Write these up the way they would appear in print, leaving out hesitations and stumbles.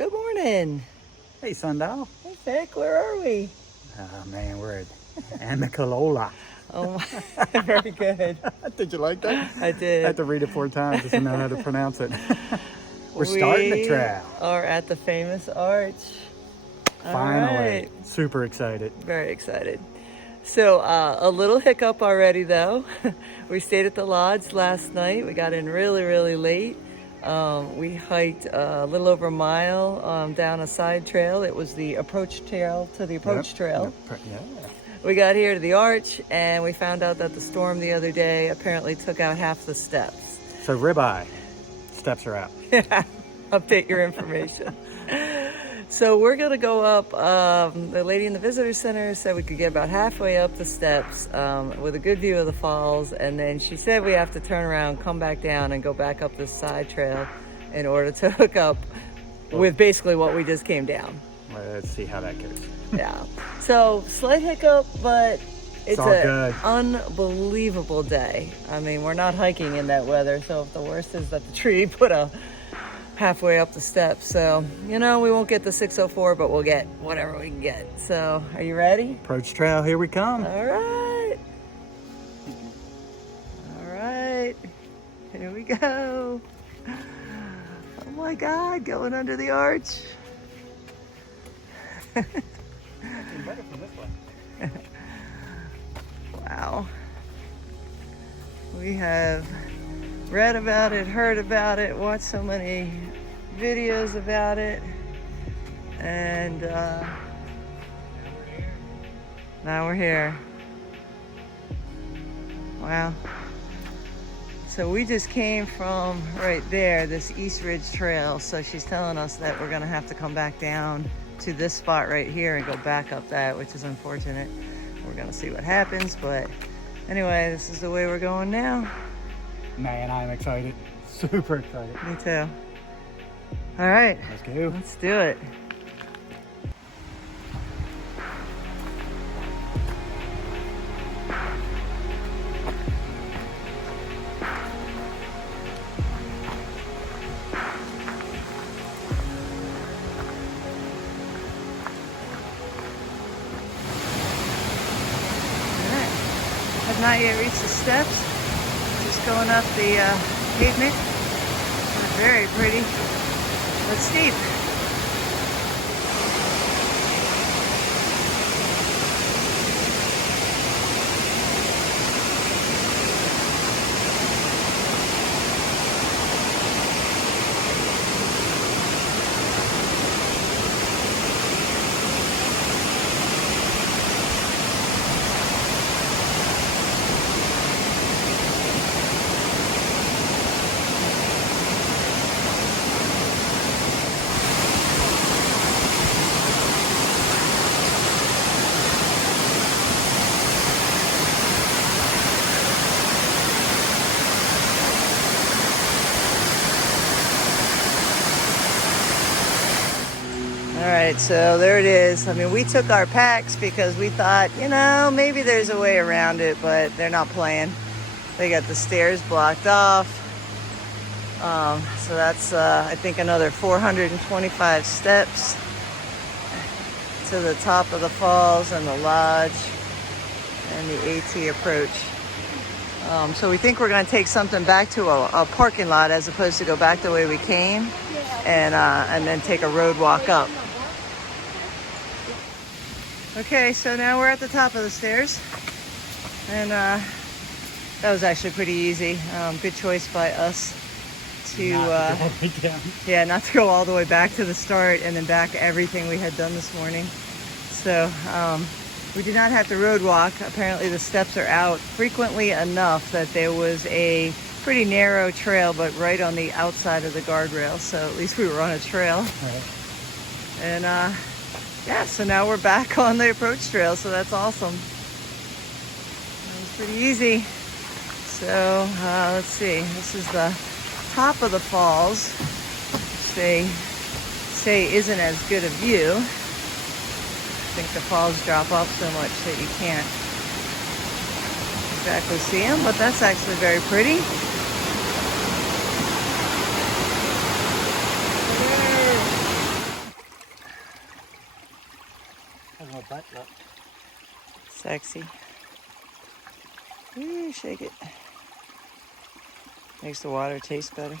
Good morning. Hey, Sundial. Hey, Vic, where are we? Oh, man, we're at Amicalola. Oh, very good. Did you like that? I did. I had to read it 4 times just to know how to pronounce it. We're starting the trail. We are at the famous arch. Finally. All right. Super excited. Very excited. So a little hiccup already, though. We stayed at the lodge last night. We got in really, really late. We hiked a little over a mile down a side trail. It was the approach trail to the approach trail. Yeah. We got here to the arch, and we found out that the storm the other day apparently took out half the steps. So ribeye. Steps are out. Yeah, update your information. So we're gonna go up. The lady in the visitor center said we could get about halfway up the steps with a good view of the falls, and then she said we have to turn around, come back down, and go back up this side trail in order to hook up with basically what we just came down. Let's see how that goes. Yeah. So slight hiccup, but it's an unbelievable day. I mean, we're not hiking in that weather, so if the worst is that the tree put a halfway up the steps. So, we won't get the 604, but we'll get whatever we can get. So, are you ready? Approach trail, here we come. All right. All right. Here we go. Oh my God, going under the arch. Better from this way. Wow. We have read about it, heard about it, watched so many videos about it, and now we're here. Wow. So we just came from right there, this East Ridge Trail, so she's telling us that we're gonna have to come back down to this spot right here and go back up that, which is unfortunate. We're gonna see what happens, but anyway, this is the way we're going now. Man, I'm excited. Super excited. Me too. All right. Let's go. Let's do it. All right. Have not yet reached the steps. Just going up the pavement. It's very pretty, but steep. All right, so there it is. I mean, we took our packs because we thought, maybe there's a way around it, but they're not playing. They got the stairs blocked off. So that's, I think, another 425 steps to the top of the falls and the lodge and the AT approach. So we think we're going to take something back to a parking lot as opposed to go back the way we came, and then take a road walk up. Okay, so now we're at the top of the stairs, and that was actually pretty easy. Good choice by us to not to go all the way back to the start and then back everything we had done this morning. So we did not have to road walk. Apparently the steps are out frequently enough that there was a pretty narrow trail, but right on the outside of the guardrail. So at least we were on a trail. Right. And yeah, so now we're back on the approach trail, so that's awesome. That was pretty easy. So let's see, this is the top of the falls, which they say isn't as good a view. I think the falls drop off so much that you can't exactly see them, but that's actually very pretty. butt up. Sexy. Ooh, shake it. Makes the water taste better.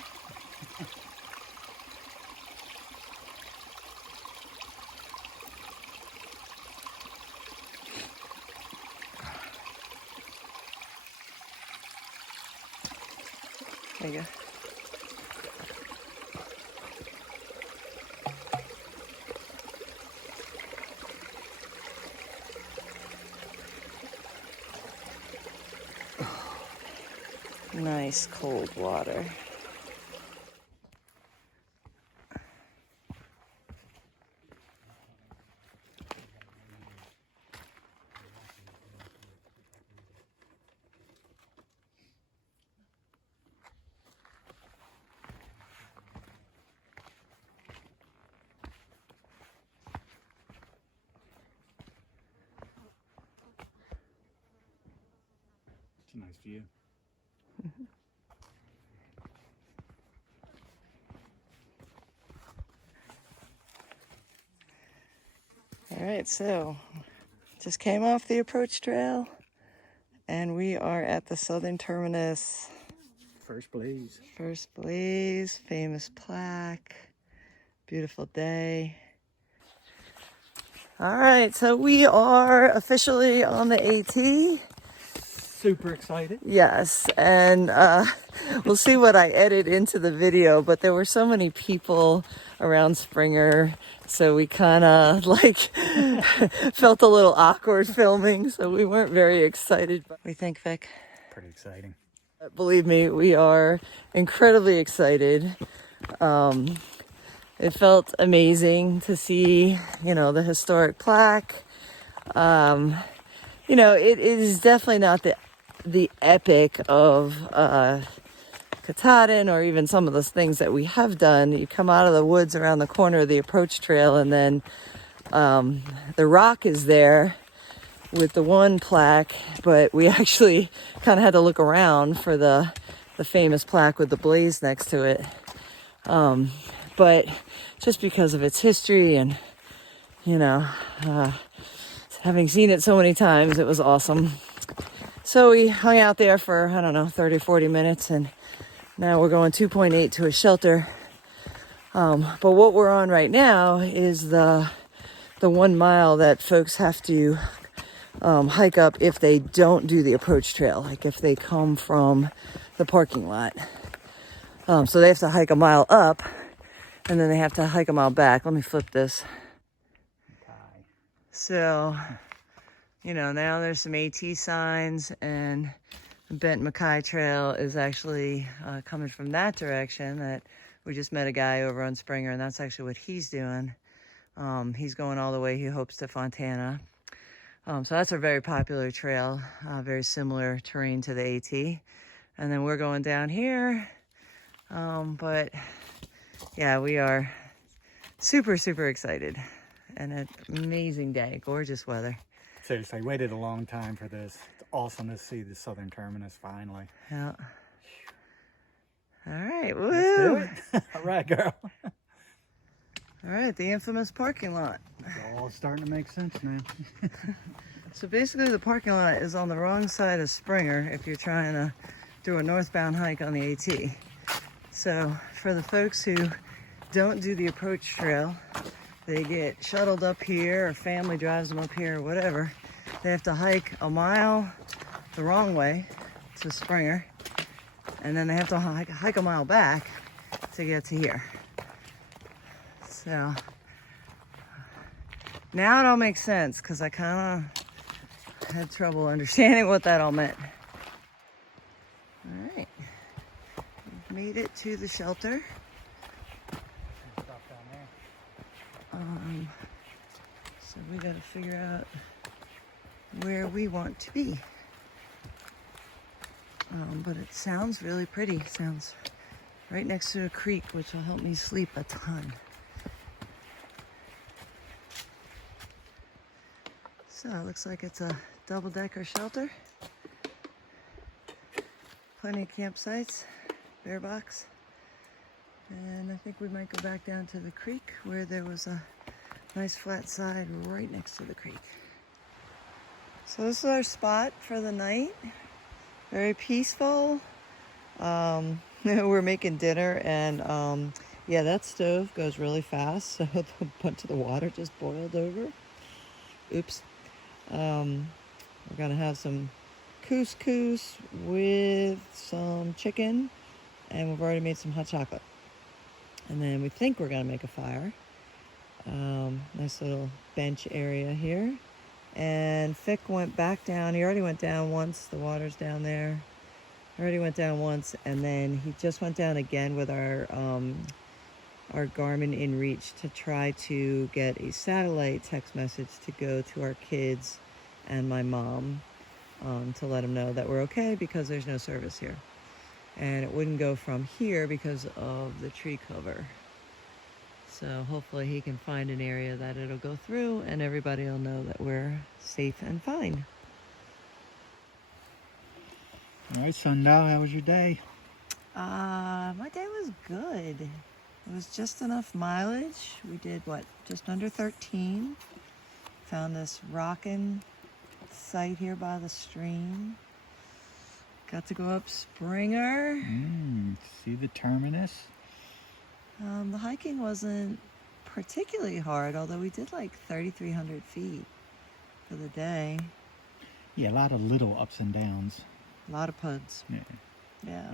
There you go. Nice cold water. It's a nice view. All right, so just came off the approach trail and we are at the southern terminus. First blaze. First blaze, famous plaque, beautiful day. All right, so we are officially on the AT. Super excited. Yes, and we'll see what I edit into the video, but there were so many people around Springer, so we kind of like felt a little awkward filming, so we weren't very excited. What do you think, Vic? Pretty exciting. Believe me, we are incredibly excited. It felt amazing to see, you know, the historic plaque. You know, it is definitely not the epic of Katahdin or even some of those things that we have done. You come out of the woods around the corner of the approach trail, and then the rock is there with the one plaque, but we actually kind of had to look around for the famous plaque with the blaze next to it. But just because of its history and, you know, having seen it so many times, it was awesome. So we hung out there for, I don't know, 30, 40 minutes, and now we're going 2.8 to a shelter. But what we're on right now is the 1 mile that folks have to hike up if they don't do the approach trail, like if they come from the parking lot. So they have to hike a mile up, and then they have to hike a mile back. Let me flip this. So, you know, now there's some AT signs, and the Bent Mackay Trail is actually coming from that direction. That we just met a guy over on Springer, and that's actually what he's doing. He's going all the way, he hopes, to Fontana. So that's a very popular trail, very similar terrain to the AT. And then we're going down here. But yeah, we are super, super excited. And an amazing day, gorgeous weather. Seriously, I waited a long time for this. It's awesome to see the southern terminus finally. Yeah. All right, woo! Let's do it. All right, girl. All right, the infamous parking lot. It's all starting to make sense now. So basically the parking lot is on the wrong side of Springer if you're trying to do a northbound hike on the AT. So for the folks who don't do the approach trail, they get shuttled up here, or family drives them up here, or whatever. They have to hike a mile the wrong way to Springer, and then they have to hike a mile back to get to here. So now it all makes sense, because I kind of had trouble understanding what that all meant. All right, we've made it to the shelter. So we got to figure out where we want to be. But it sounds really pretty. It sounds right next to a creek, which will help me sleep a ton. So it looks like it's a double-decker shelter. Plenty of campsites, bear box. And I think we might go back down to the creek where there was a nice flat side right next to the creek. So this is our spot for the night. Very peaceful. We're making dinner, and yeah, that stove goes really fast, so a bunch of the water just boiled over. Oops. We're gonna have some couscous with some chicken, and we've already made some hot chocolate. And then we think we're gonna make a fire. Nice little bench area here. And Fick went back down. He already went down once. The water's down there. Already went down once, and then he just went down again with our Garmin InReach to try to get a satellite text message to go to our kids and my mom, to let them know that we're okay because there's no service here. And it wouldn't go from here because of the tree cover. So hopefully he can find an area that it'll go through, and everybody will know that we're safe and fine. All right, Sundow, how was your day? My day was good. It was just enough mileage. We did what, just under 13. Found this rockin' site here by the stream. Got to go up Springer. See the terminus? The hiking wasn't particularly hard, although we did like 3,300 feet for the day. Yeah, a lot of little ups and downs. A lot of puds. Yeah.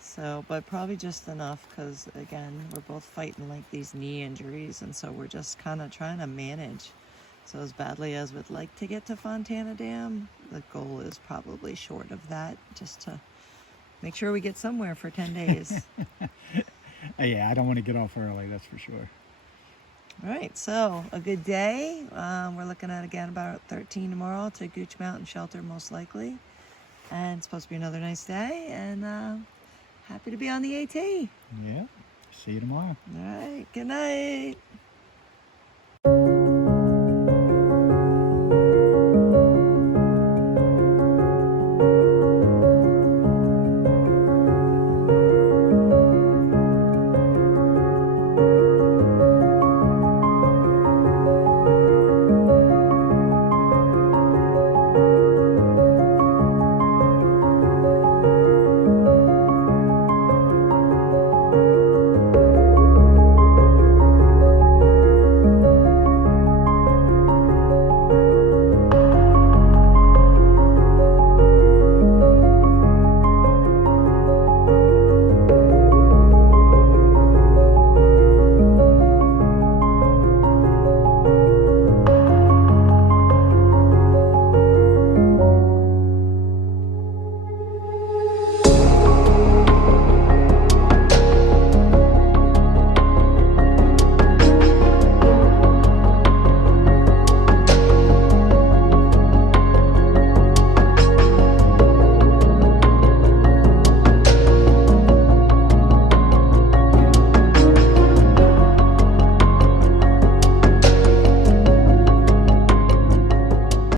So, but probably just enough because, again, we're both fighting like these knee injuries, and so we're just kind of trying to manage. So as badly as we'd like to get to Fontana Dam, the goal is probably short of that, just to make sure we get somewhere for 10 days. Yeah, I don't want to get off early, that's for sure. All right, so a good day. We're looking at, again, about 13 tomorrow to Gooch Mountain Shelter, most likely. And it's supposed to be another nice day, and happy to be on the AT. Yeah, see you tomorrow. All right, good night.